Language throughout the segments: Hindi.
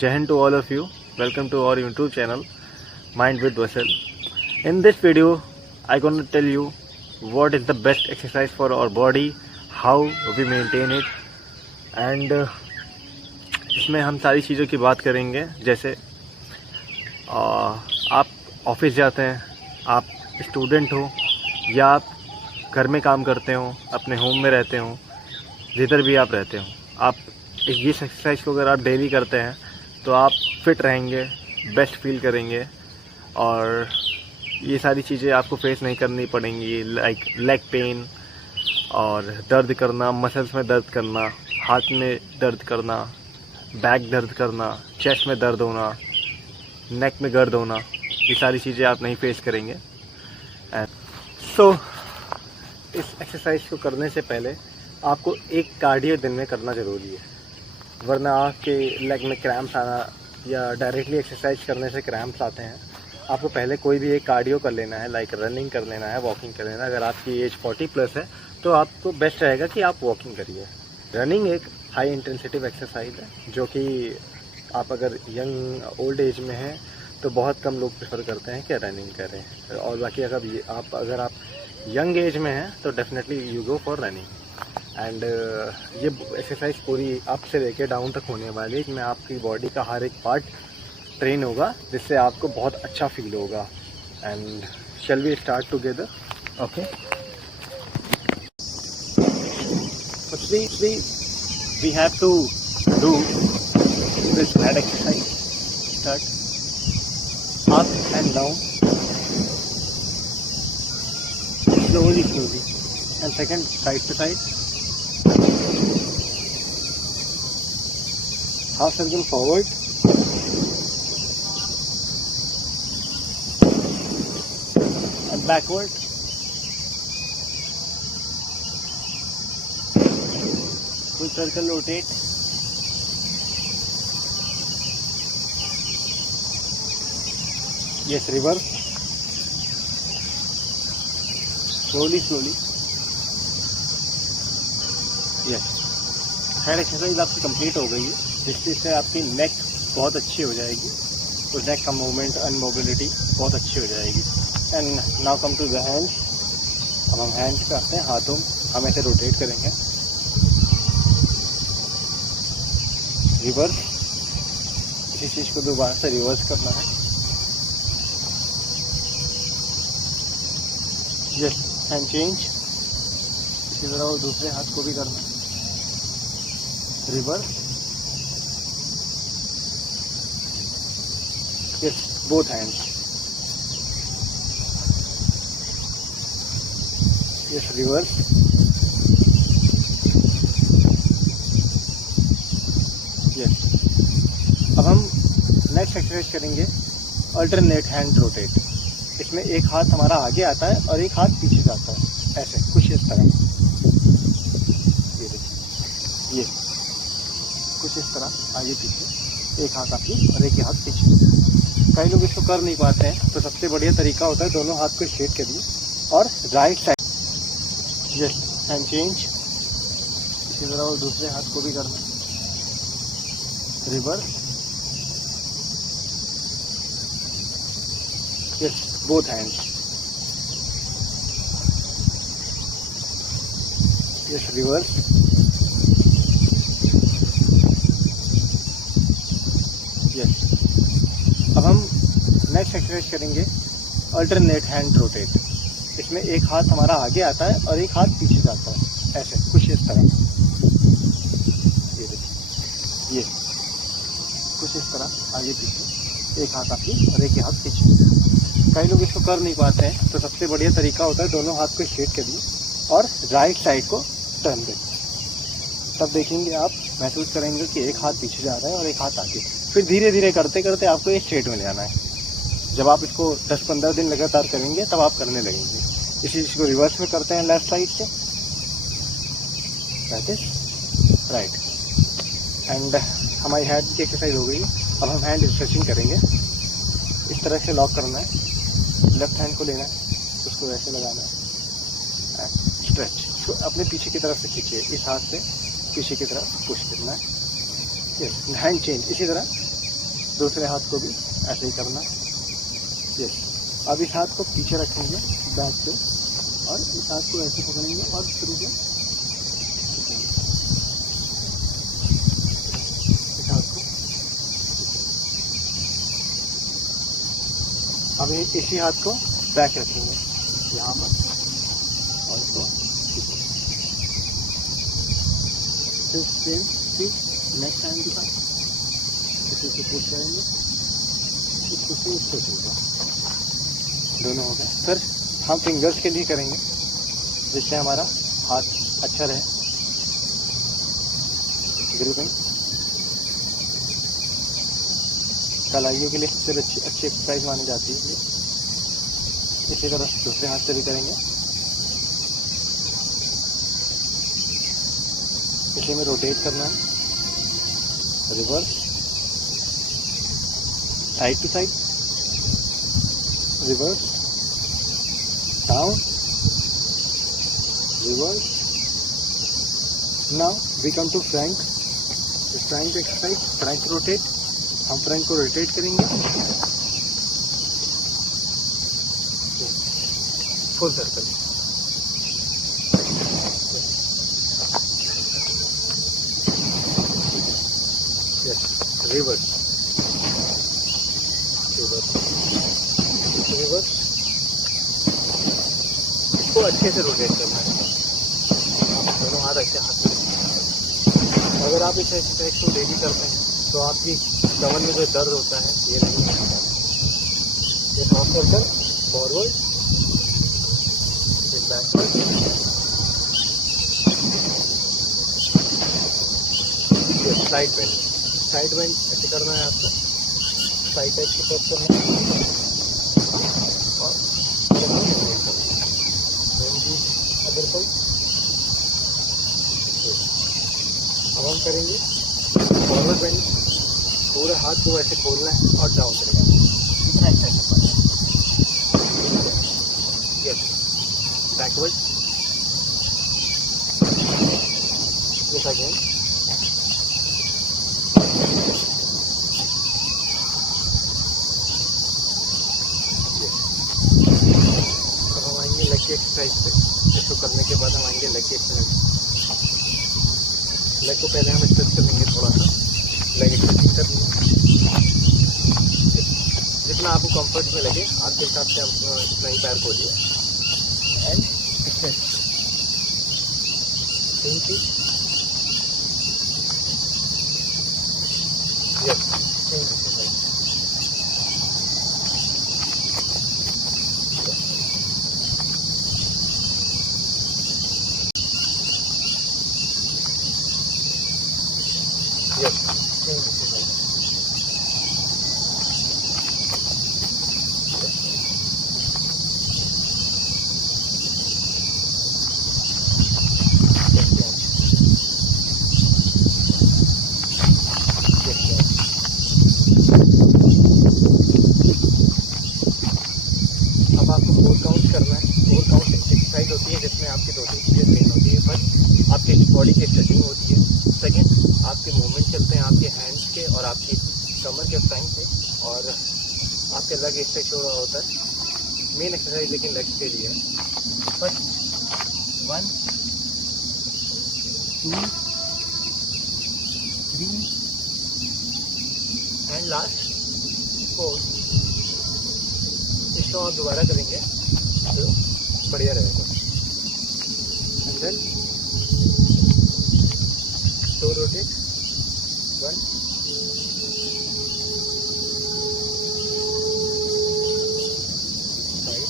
Jai Hind to all of you. Welcome to our YouTube channel, Mind with Vassal. In this video, I'm going to tell you what is the best exercise for our body, how we maintain it, and इसमें हम सारी चीज़ों की बात करेंगे। जैसे आप ऑफिस जाते हैं, आप स्टूडेंट हो या आप घर में काम करते हो, अपने होम में रहते हो, जिधर भी आप रहते हो, आप ये एक्सरसाइज को अगर आप डेली करते हैं तो आप फिट रहेंगे, बेस्ट फील करेंगे और ये सारी चीज़ें आपको फेस नहीं करनी पड़ेंगी, लाइक लेग पेन और दर्द करना, मसल्स में दर्द करना, हाथ में दर्द करना, बैक दर्द करना, चेस्ट में दर्द होना, नेक में दर्द होना, ये सारी चीज़ें आप नहीं फेस करेंगे। सो इस एक्सरसाइज को करने से पहले आपको एक कार्डियो दिन में करना ज़रूरी है, वरना आपके लेग में क्रैम्प्स आना या डायरेक्टली एक्सरसाइज करने से क्रैम्प्स आते हैं। आपको पहले कोई भी एक कार्डियो कर लेना है, लाइक रनिंग कर लेना है, वॉकिंग कर लेना है। अगर आपकी एज 40+ है तो आपको बेस्ट रहेगा कि आप वॉकिंग करिए। रनिंग एक हाई इंटेंसिटी एक्सरसाइज है जो कि आप अगर यंग ओल्ड एज में हैं तो बहुत कम लोग प्रेफर करते हैं कि रनिंग करें, और बाकी अगर आप यंग एज में हैं तो definitely you go for running. And ये एक्सरसाइज पूरी अप से लेके डाउन तक होने वाली है, इसमें आपकी बॉडी का हर एक पार्ट ट्रेन होगा जिससे आपको बहुत अच्छा फील होगा। And shall we start together? Okay, firstly we have to do this head exercise. Start up and down slowly and second side to side, half circle forward, and backward, full circle rotate, yes, reverse, slowly, yes. Head exercise आपकी कंप्लीट हो गई है, जिससे आपकी नेक बहुत अच्छी हो जाएगी, तो नेक का मूवमेंट एंड मोबिलिटी बहुत अच्छी हो जाएगी। And now come to the hands. अब हम हैंड्स करते हैं, हाथों हम ऐसे रोटेट करेंगे, रिवर्स, इसी चीज़ को दोबारा से रिवर्स करना है, यस। हैंड चेंज, इसी तरह वो दूसरे हाथ को भी करना, reverse, yes, both hands, yes, reverse, yes. अब हम नेक्स्ट एक्सरसाइज करेंगे अल्टरनेट हैंड रोटेट। इसमें एक हाथ हमारा आगे आता है और एक हाथ पीछे जाता है, ऐसे कुछ इस तरह, ये देखिए, ये कुछ इस तरह आगे पीछे, एक हाथ आगे और एक हाथ पीछे। कई लोग इसको कर नहीं पाते हैं, तो सबसे बढ़िया तरीका होता है दोनों हाथ को स्ट्रेट करिए और right side, yes, hand change, इसी तरह वो दूसरे हाथ को भी करना, reverse, yes, both hands, yes, reverse, yes। अब हम नेक्स्ट एक्सरसाइज करेंगे अल्टरनेट हैंड रोटेट। इसमें एक हाथ हमारा आगे आता है और एक हाथ पीछे जाता है, ऐसे कुछ इस तरह, ये देखिए, ये कुछ इस तरह आगे पीछे, एक हाथ आगे और एक हाथ पीछे। कई लोग इसको कर नहीं पाते हैं, तो सबसे बढ़िया तरीका होता है दोनों हाथ को स्ट्रेट करिए और राइट साइड को टर्न करिए। तब देखेंगे आप, महसूस करेंगे कि एक हाथ पीछे जा रहा है और एक हाथ आगे। फिर धीरे धीरे करते करते आपको ये स्ट्रेट में ले आना है। जब आप इसको 10-15 दिन लगातार करेंगे तब आप करने लगेंगे। इसी चीज़ को रिवर्स में करते हैं लेफ्ट साइड से, दैट इज राइट। एंड हमारी हैंड की एक्सरसाइज हो गई। अब हम हैंड स्ट्रेचिंग करेंगे। इस तरह से लॉक करना है, लेफ्ट हैंड को लेना है, उसको ऐसे लगाना है, स्ट्रेच, इसको अपने पीछे की तरफ से खींचिए, इस हाथ से पीछे की तरफ पुश करना है, हैंड चेंज। इसी तरह दूसरे हाथ को भी ऐसे ही करना। यस। अब इस हाथ को पीछे रखेंगे बैक पे और इस हाथ को ऐसे पकड़ेंगे और शुरू से इस हाथ को। अब इसी हाथ को बैक रखेंगे यहाँ पर और इसको फिर सेम फिर नेक्स्ट हैंड के साथ इसे पुश करेंगे, इसको से इसको होगा, दोनों हो गए। फिर हम फिंगर्स के लिए करेंगे जिससे हमारा हाथ अच्छा रहे। ग्रिपिंग कलाइयों के लिए सबसे अच्छी एक्सरसाइज मानी जाती है। इसी तरह दूसरे हाथ से भी करेंगे। इसे में रोटेट करना है, reverse, side to side, reverse, down, reverse. Now we come to flank. Flank exercise, flank rotate. हम फ्रैंक को रोटेट करेंगे full circle. Yes, reverse, reverse, reverse. इसको अच्छे से रोटेट करना है, दोनों हाथ अच्छे हाथ में। अगर आप इस एक्सरसाइज को डेली करते हैं तो आपकी कमर में जो दर्द होता है ये नहीं होता। ये हाफ सर्कल, फॉरवर्ड, फिर बैकवर्ड, ये साइड बेंड। साइड बेंड ऐसे करना है आपको, साइड टाइप से टच करना है और अदर साइड। अब हम करेंगे फॉरवर्ड बेंड। पूरे हाथ को ऐसे खोलना है और डाउन करेंगे, इतना exercise. Yes, backward, yes again, अब हम आएंगे लेग की एक्सरसाइज पे। इसको करने के बाद हम आएंगे लेग की एक्सरसाइज। लेग को पहले हम स्ट्रेच करेंगे, थोड़ा सा लेग एक्सरसाइज करनी है। जितना आपको कंफर्ट में लगे आपके हिसाब से आप अपना ही पैर खोलिए एंड एक्सटेंड। सेम चीज, yes, same exercise. Yes, same exercise. अब आपको 4 काउंट करना है। 4 काउंट एक्सरसाइज होती है जिसमें आपकी 2-3 चीज़ें ट्रेन होती है। फर्स्ट, आपकी बॉडी की स्ट्रेचिंग होती है। सेकंड, आपके मूवमेंट चलते हैं आपके हैंड्स के और आपकी कमर के फ्रैंक से, और आपके लेग स्ट्रेच हो रहा होता है। मेन एक्सरसाइज लेकिन लेग्स के लिए है। First 1 2 3 and last 4। इसको आप दोबारा करेंगे तो बढ़िया रहेगा। And then 2 rotate, 1 side,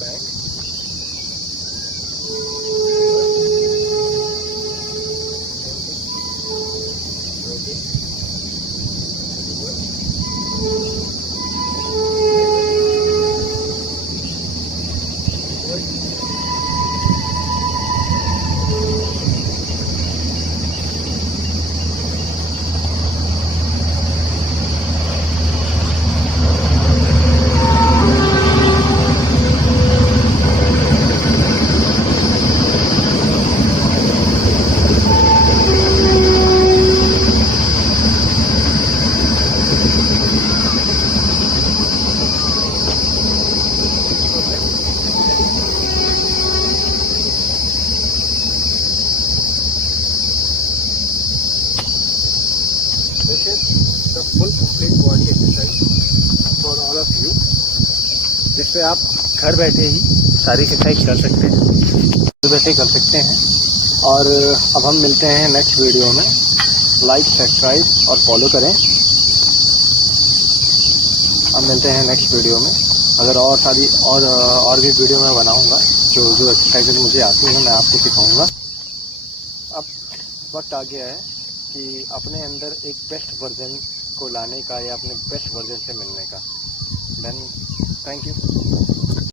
back, rotate, से आप घर बैठे ही सारी एक्सरसाइज कर सकते हैं, घर बैठे कर सकते हैं। और अब हम मिलते हैं नेक्स्ट वीडियो में। लाइक, सब्सक्राइब और फॉलो करें। अब मिलते हैं नेक्स्ट वीडियो में। अगर और सारी और भी वीडियो मैं बनाऊंगा, जो एक्सरसाइज मुझे आती हैं मैं आपको सिखाऊंगा। अब वक्त आ गया है कि अपने अंदर एक बेस्ट वर्जन को लाने का या अपने बेस्ट वर्जन से मिलने का। Then thank you.